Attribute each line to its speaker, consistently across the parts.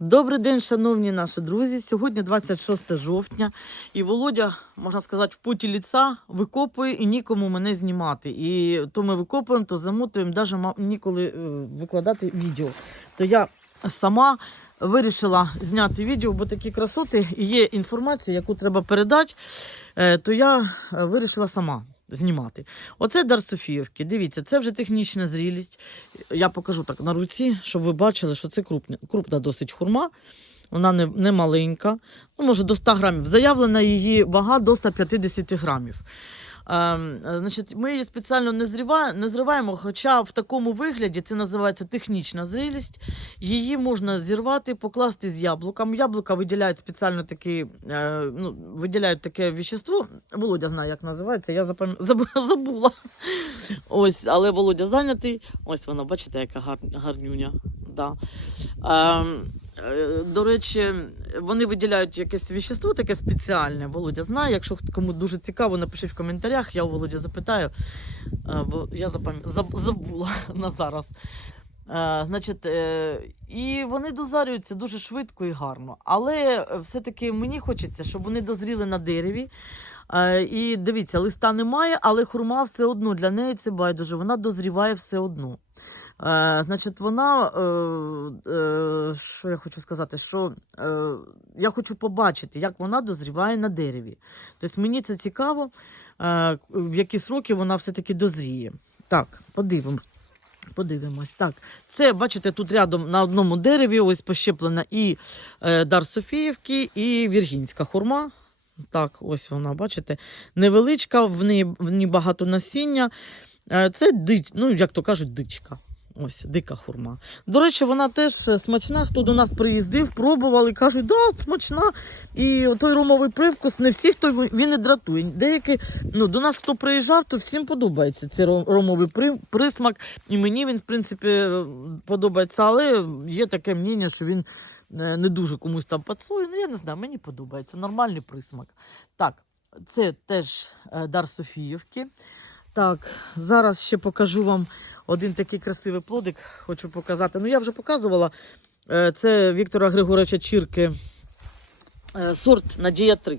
Speaker 1: Добрий день, шановні наші друзі. Сьогодні 26 жовтня, і Володя, можна сказати, в поті ліца викопує і нікому мене знімати. І то ми викопуємо, то замотуємо, навіть ніколи е, викладати відео. То я сама вирішила зняти відео, бо такі красоти і є інформація, яку треба передати, е, то я е, вирішила сама. Знімати. Оце дар Софіївки. Дивіться, це вже технічна зрілість. Я покажу так на руці, щоб ви бачили, що це крупна, крупна досить хурма. Вона не, не маленька, ну, може до 100 грамів. Заявлена її вага до 150 грамів. Ем, значить, ми її спеціально не, зрива, не зриваємо, хоча в такому вигляді це називається технічна зрілість. Її можна зірвати, покласти з яблуком. Яблука виділяють спеціально такі, е, ну, виділяють таке вещество. Володя знає, як називається. Я запам... забула. Ось, але Володя зайнятий. Ось вона, бачите, яка гар... гарнюня. Да. Ем, до речі, вони виділяють якесь вещество таке спеціальне. Володя знає. Якщо кому дуже цікаво, напишіть в коментарях, я у Володя запитаю, е, бо я забула на зараз. Е, значить, е, і вони дозарюються дуже швидко і гарно. Але все-таки мені хочеться, щоб вони дозріли на дереві. Е, і дивіться, листа немає, але хурма все одно для неї це байдуже. Вона дозріває все одно. Значить, вона, е, е, що я хочу сказати, що е, я хочу побачити, як вона дозріває на дереві. Тобто мені це цікаво, е, в які сроки вона все-таки дозріє. Так, подивимо. Подивимось. Так, це, бачите, тут рядом на одному дереві ось пощеплена і е, дар Софіївки, і віргінська хурма. Так, ось вона, бачите, невеличка, в неї, в ній багато насіння. Е, це дич, ну, як то кажуть, дичка. Ось, дика хурма. До речі, вона теж е, смачна. Хто до нас приїздив, пробували, кажуть, да, смачна. І той ромовий привкус не всіх той він не дратує. Деякі, ну, до нас хто приїжджав, то всім подобається цей ромовий присмак. І мені він, в принципі, е, подобається, але є таке мнення, що він е, не дуже комусь там пацує. Ну, я не знаю, мені подобається. Нормальний присмак. Так, це теж дар Софіївки. Так, зараз ще покажу вам один такий красивий плодик. Хочу показати. Ну, я вже показувала. Е, Це Віктора Григоровича Чірки. е, Сорт Надія 3.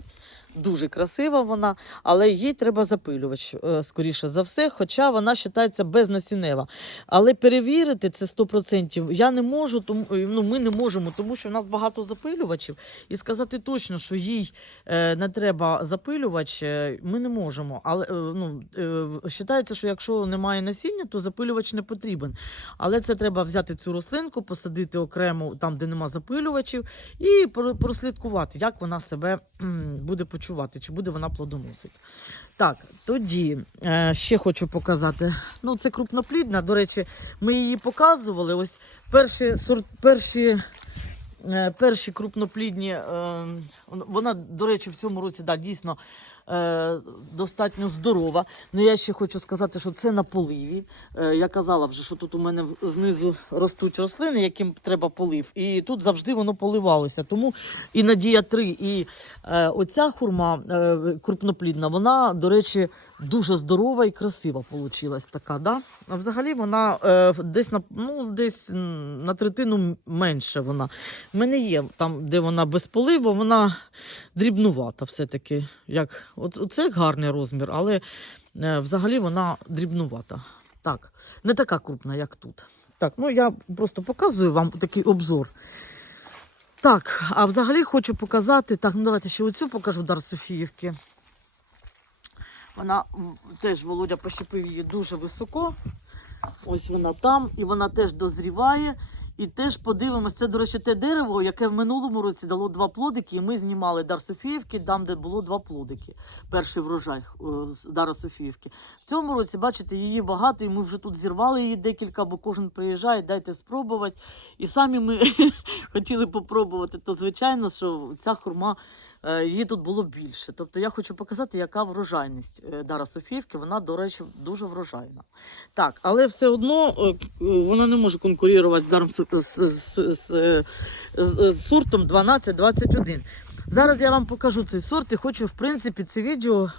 Speaker 1: Дуже красива вона, але їй треба запилювач, е, скоріше за все, хоча вона вважається безнасінева. Але перевірити це 100% я не можу, тому, ну, ми не можемо, тому що в нас багато запилювачів. І сказати точно, що їй е, не треба запилювач, е, ми не можемо. Але е, ну, е, вважається, що якщо немає насіння, то запилювач не потрібен. Але це треба взяти цю рослинку, посадити окремо там, де нема запилювачів, і прослідкувати, як вона себе буде почувати, чи буде вона плодоносити. Так, тоді е, ще хочу показати. Ну, це крупноплідна. До речі, ми її показували. Ось перші перші. е, Перші крупноплідні, е, вона, до речі, в цьому році да, дійсно е, достатньо здорова. Ну я ще хочу сказати, що це на поливі. Е, я казала вже, що тут у мене знизу ростуть рослини, яким треба полив. І тут завжди воно поливалося. Тому і Надія 3, і е, оця хурма е, крупноплідна, вона, до речі, дуже здорова і красива получилась така. Да? Взагалі вона е, десь на ну, десь на третину менше вона. У мене є там, де вона без поливу, вона дрібнувата все-таки. Як, от, це гарний розмір, але е, взагалі вона дрібнувата. Так, не така крупна, як тут. Так, ну я просто показую вам такий обзор. Так, а взагалі хочу показати. Так, ну давайте ще оцю покажу Дар Софіївки. Вона теж Володя пощепив її дуже високо. Ось вона там, і вона теж дозріває. І теж подивимось, це, до речі, те дерево, яке в минулому році дало два плодики, і ми знімали Дар Софіївки, там, де було два плодики. Перший врожай з Дара Софіївки. В цьому році, бачите, її багато, і ми вже тут зірвали її декілька, бо кожен приїжджає, дайте спробувати. І самі ми хотіли попробувати. То звичайно, що ця хурма. Е, Її тут було більше. Тобто я хочу показати, яка врожайність е, Дара Софіївки. Вона, до речі, дуже врожайна. Так, але все одно е, вона не може конкурувати з даром з, з, з, з, сортом 1221. Зараз я вам покажу цей сорт і хочу, в принципі, це відео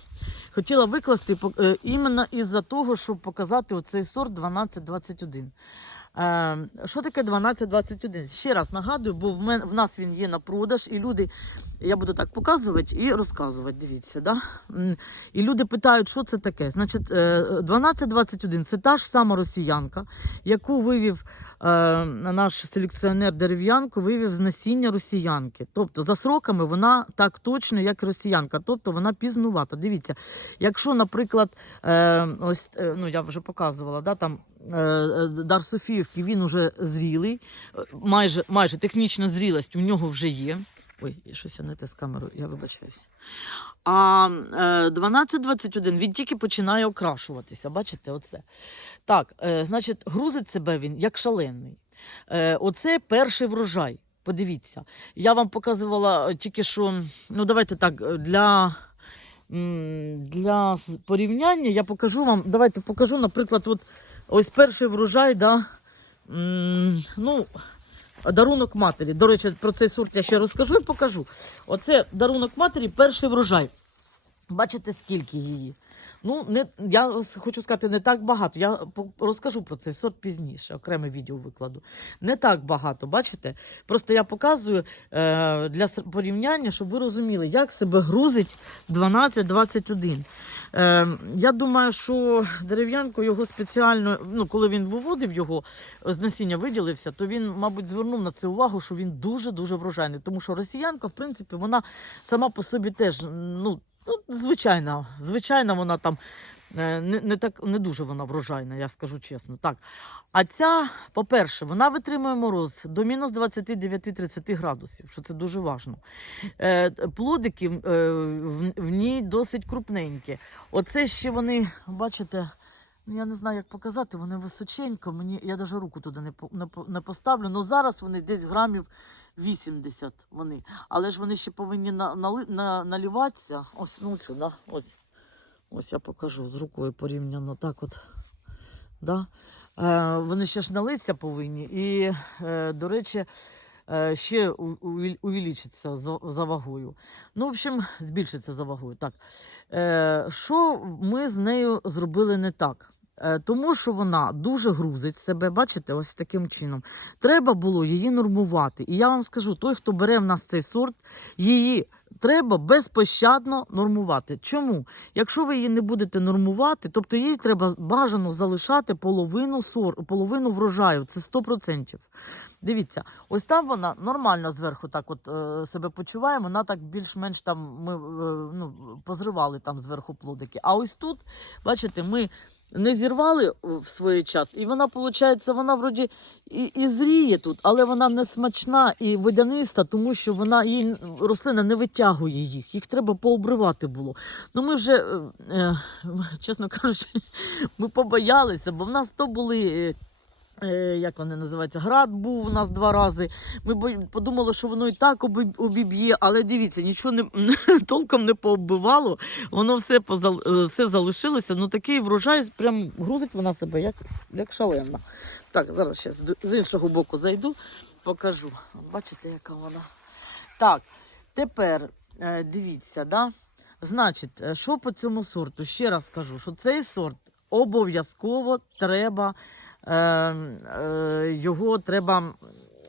Speaker 1: хотіла викласти іменно із-за того, щоб показати оцей сорт 1221. Е, що таке 1221? Ще раз нагадую, бо в, мен, в нас він є на продаж, і люди, я буду так показувати і розказувати. Дивіться, да? І люди питають, що це таке. Значить, е, 1221 це та ж сама росіянка, яку вивів е, наш селекціонер дерев'янку, вивів з насіння росіянки. Тобто за сроками вона так точно, як росіянка, тобто вона пізнувата. Дивіться, якщо, наприклад, е, ось е, ну я вже показувала, да, там е, е, дар Софіївки, він уже зрілий, е, майже, майже технічна зрілість у нього вже є. Ой, щось я не те з камерою, я вибачаюся. А е, 12-21 він тільки починає окрашуватися. Бачите, оце. Так, е, значить, грузить себе він як шалений. Е, оце перший врожай. Подивіться. Я вам показувала тільки що, ну давайте так, е, для, для порівняння я покажу вам, давайте покажу, наприклад, от ось перший врожай, да, ну, дарунок матері. До речі, про цей сорт я ще розкажу і покажу. Оце дарунок матері, перший врожай. Бачите, скільки її? Ну, не, я хочу сказати, не так багато. Я розкажу про цей сорт пізніше, окреме відео викладу. Не так багато, бачите? Просто я показую е, для порівняння, щоб ви розуміли, як себе грузить 12-21. Е, я думаю, що дерев'янко його спеціально, ну, коли він виводив його з насіння виділився, то він, мабуть, звернув на це увагу, що він дуже-дуже врожайний. Тому що росіянка, в принципі, вона сама по собі теж, ну, ну звичайна, звичайна вона там. Е, Не, не так не дуже вона врожайна, я скажу чесно. Так. А ця, по-перше, вона витримує мороз до мінус 29-30 градусів, що це дуже важливо. Е, плодики е, в, в ній досить крупненькі. Оце ще вони, бачите, ну, я не знаю, як показати, вони височенько. Мені, я навіть руку туди не, не, не поставлю. Ну зараз вони десь грамів 80 вони. Але ж вони ще повинні на, нали, на, наліватися. Ось, ну сюди, ось. Ось я покажу з рукою порівняно. Так от. Да? Е, вони ще ж налитися повинні. І, е, до речі, е, ще увеличиться за, за вагою. Ну, в общем, збільшиться за вагою. Так. Е, що ми з нею зробили не так? Е, Тому що вона дуже грузить себе, бачите, ось таким чином. Треба було її нормувати. І я вам скажу: той, хто бере в нас цей сорт, її треба безпощадно нормувати. Чому? Якщо ви її не будете нормувати, тобто їй треба бажано залишати половину сор, половину врожаю. Це 100%. Дивіться, ось там вона нормально зверху так от е, себе почуває. Вона так більш-менш там ми е, ну, позривали там зверху плодики. А ось тут, бачите, ми не зірвали в свій час, і вона, виходить, вона вроді і, і зріє тут, але вона не смачна і водяниста, тому що вона її рослина не витягує їх. Їх треба пообривати було. Ну ми вже, е, е, чесно кажучи, ми побоялися, бо в нас то були. Е, Як вони називаються? Град був у нас два рази. Ми подумали, що воно і так обіб'є, але дивіться, нічого не толком не пооббивало, воно все позал, е, все залишилося. Ну такий врожай, прям грузить вона себе, як, як шалена. Так, зараз ще з іншого боку зайду, покажу. Бачите, яка вона. Так, тепер е, дивіться, да? Значить, що по цьому сорту? Ще раз скажу, що цей сорт обов'язково треба, його треба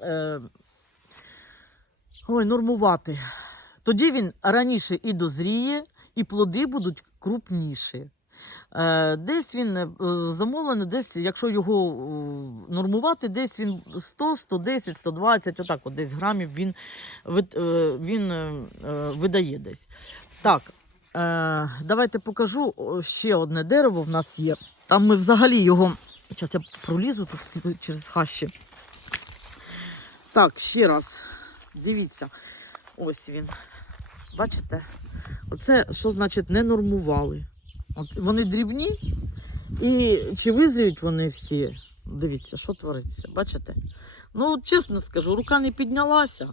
Speaker 1: е, ой, нормувати. Тоді він раніше і дозріє, і плоди будуть крупніші. Е, Десь він е, замовлений, десь, якщо його е, нормувати, десь він 100, 110, 120, отак от десь грамів він, е, він е, е, видає десь. Так, е, давайте покажу ще одне дерево в нас є. Там ми взагалі його. Зараз я пролізу тут через хащі. Так, ще раз. Дивіться. Ось він. Бачите? Оце що значить не нормували. От вони дрібні, і чи визріють вони всі? Дивіться, що твориться, бачите? Ну, чесно скажу, рука не піднялася.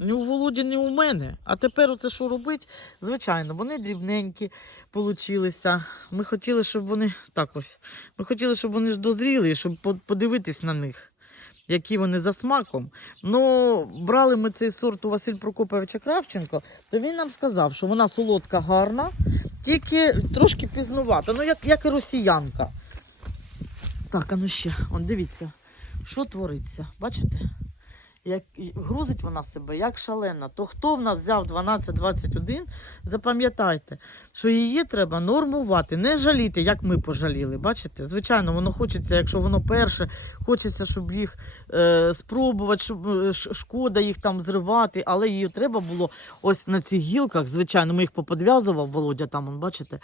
Speaker 1: Ні у Володі, ні у мене. А тепер оце що робить? Звичайно, вони дрібненькі получилися. Ми хотіли, щоб вони так ось. Ми хотіли, щоб вони ж дозріли, щоб подивитись на них, які вони за смаком. Ну, брали ми цей сорт у Василь Прокоповича Кравченко, то він нам сказав, що вона солодка, гарна, тільки трошки пізнувата. Ну, як, як і росіянка. Так, а ну ще, он, дивіться. що твориться? Бачите? Як грузить вона себе як шалена. То хто в нас взяв 12-21, запам'ятайте, що її треба нормувати, не жаліти, як ми пожаліли. Бачите? Звичайно, воно хочеться, якщо воно перше, хочеться, щоб їх е, спробувати, щоб е, шкода їх там зривати, але її треба було ось на цих гілках, звичайно, ми їх поподв'язував, Володя там, он, бачите,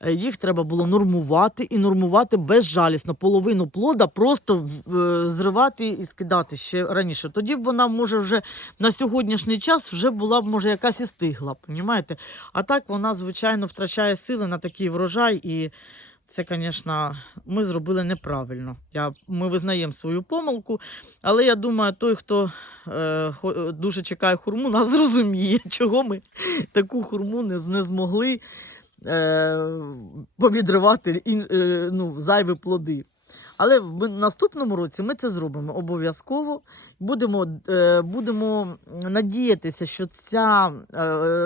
Speaker 1: е, їх треба було нормувати і нормувати безжалісно. Половину плода просто е, зривати і скидати ще раніше. Тоді вона може вже на сьогоднішній час вже була б може якась і стигла, понімаєте? А так вона, звичайно, втрачає сили на такий врожай і. Це, звісно, ми зробили неправильно. Я, ми визнаємо свою помилку, але я думаю, той, хто е, дуже чекає хурму, нас зрозуміє, чого ми таку хурму не, не змогли е, повідривати е, ну, зайві плоди. Але в наступному році ми це зробимо обов'язково. Будемо, е, будемо надіятися, що ця, е,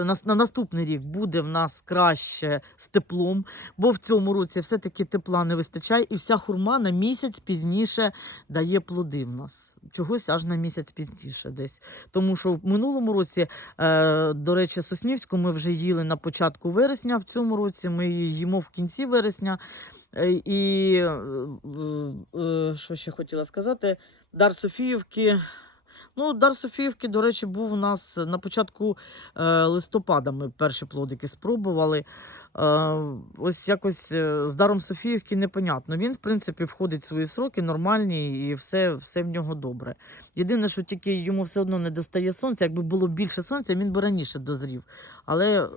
Speaker 1: на, на наступний рік буде в нас краще з теплом, бо в цьому році все-таки тепла не вистачає, і вся хурма на місяць пізніше дає плоди в нас. Чогось аж на місяць пізніше десь. Тому що в минулому році, е, до речі, Соснівську ми вже їли на початку вересня, в цьому році ми їмо в кінці вересня. І е, що ще хотіла сказати, Дар Софіївки. Ну, Дар Софіївки, до речі, був у нас на початку е, листопада. Ми перші плодики спробували. Е, ось якось е, з Даром Софіївки непонятно. Він, в принципі, входить в свої сроки нормальні і все, все в нього добре. Єдине, що тільки йому все одно не достає сонця. Якби було більше сонця, він би раніше дозрів. Але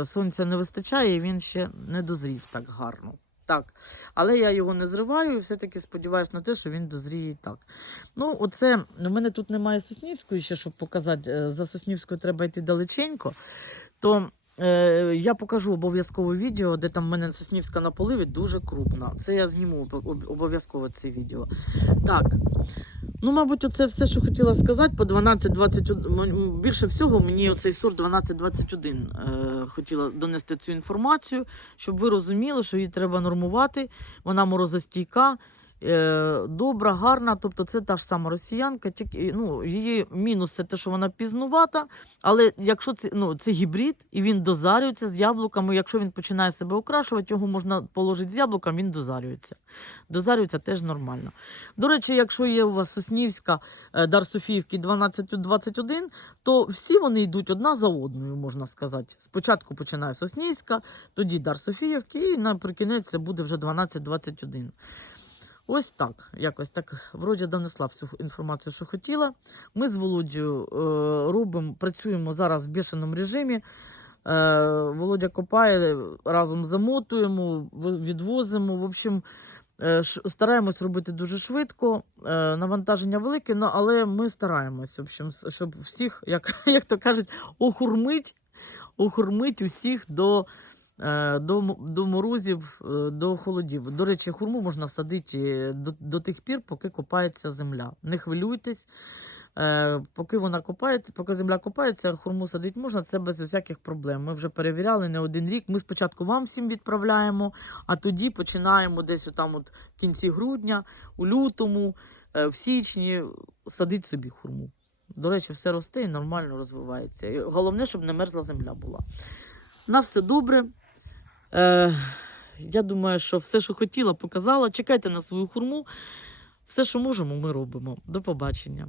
Speaker 1: е, сонця не вистачає, і він ще не дозрів так гарно. Так, але я його не зриваю і все-таки сподіваюся на те, що він дозріє так. Ну, оце, у мене тут немає Соснівської ще, щоб показати. е, За Соснівською треба йти далеченько. То е, я покажу обов'язково відео, де там в мене Соснівська на поливі дуже крупна. Це я зніму об- об- обов'язково це відео. Так. Ну, мабуть, оце все, що хотіла сказати по 12-21. Більше всього мені оцей сорт 12-21 е, хотіла донести цю інформацію, щоб ви розуміли, що її треба нормувати. Вона морозостійка, добра, гарна. Тобто це та ж сама росіянка, тільки ну, її мінус це те, що вона пізнувата. Але якщо це, ну, це гібрид і він дозарюється з яблуками, якщо він починає себе окрашувати, його можна положити з яблуком, він дозарюється. Дозарюється теж нормально. До речі, якщо є у вас Соснівська е, Дар Софіївки 12-21, то всі вони йдуть одна за одною, можна сказати. Спочатку починає Соснівська, тоді Дар Софіївки, і наприкінець це буде вже 12-21. Ось так. Якось так вроді донесла всю інформацію, що хотіла. Ми з Володією е, робимо, працюємо зараз в бішеному режимі. Е, Володя копає, разом замотуємо, відвозимо. В общем, е, стараємось робити дуже швидко. Навантаження велике, але ми стараємось, в общем, щоб всіх, як, як то кажуть, охурмить, охурмить усіх до. Е, До, до морозів, е, до холодів. До речі, хурму можна садити е, до, до тих пір, поки копається земля. Не хвилюйтесь. Поки вона копається, поки земля копається, хурму садити можна, це без всяких проблем. Ми вже перевіряли не один рік. Ми спочатку вам всім відправляємо, а тоді починаємо десь там от в кінці грудня, у лютому, в січні садити собі хурму. До речі, все росте і нормально розвивається. Головне, щоб не мерзла земля була. На все добре. Е, я думаю, що все, що хотіла, показала. Чекайте на свою хурму. Все, що можемо, ми робимо. До побачення.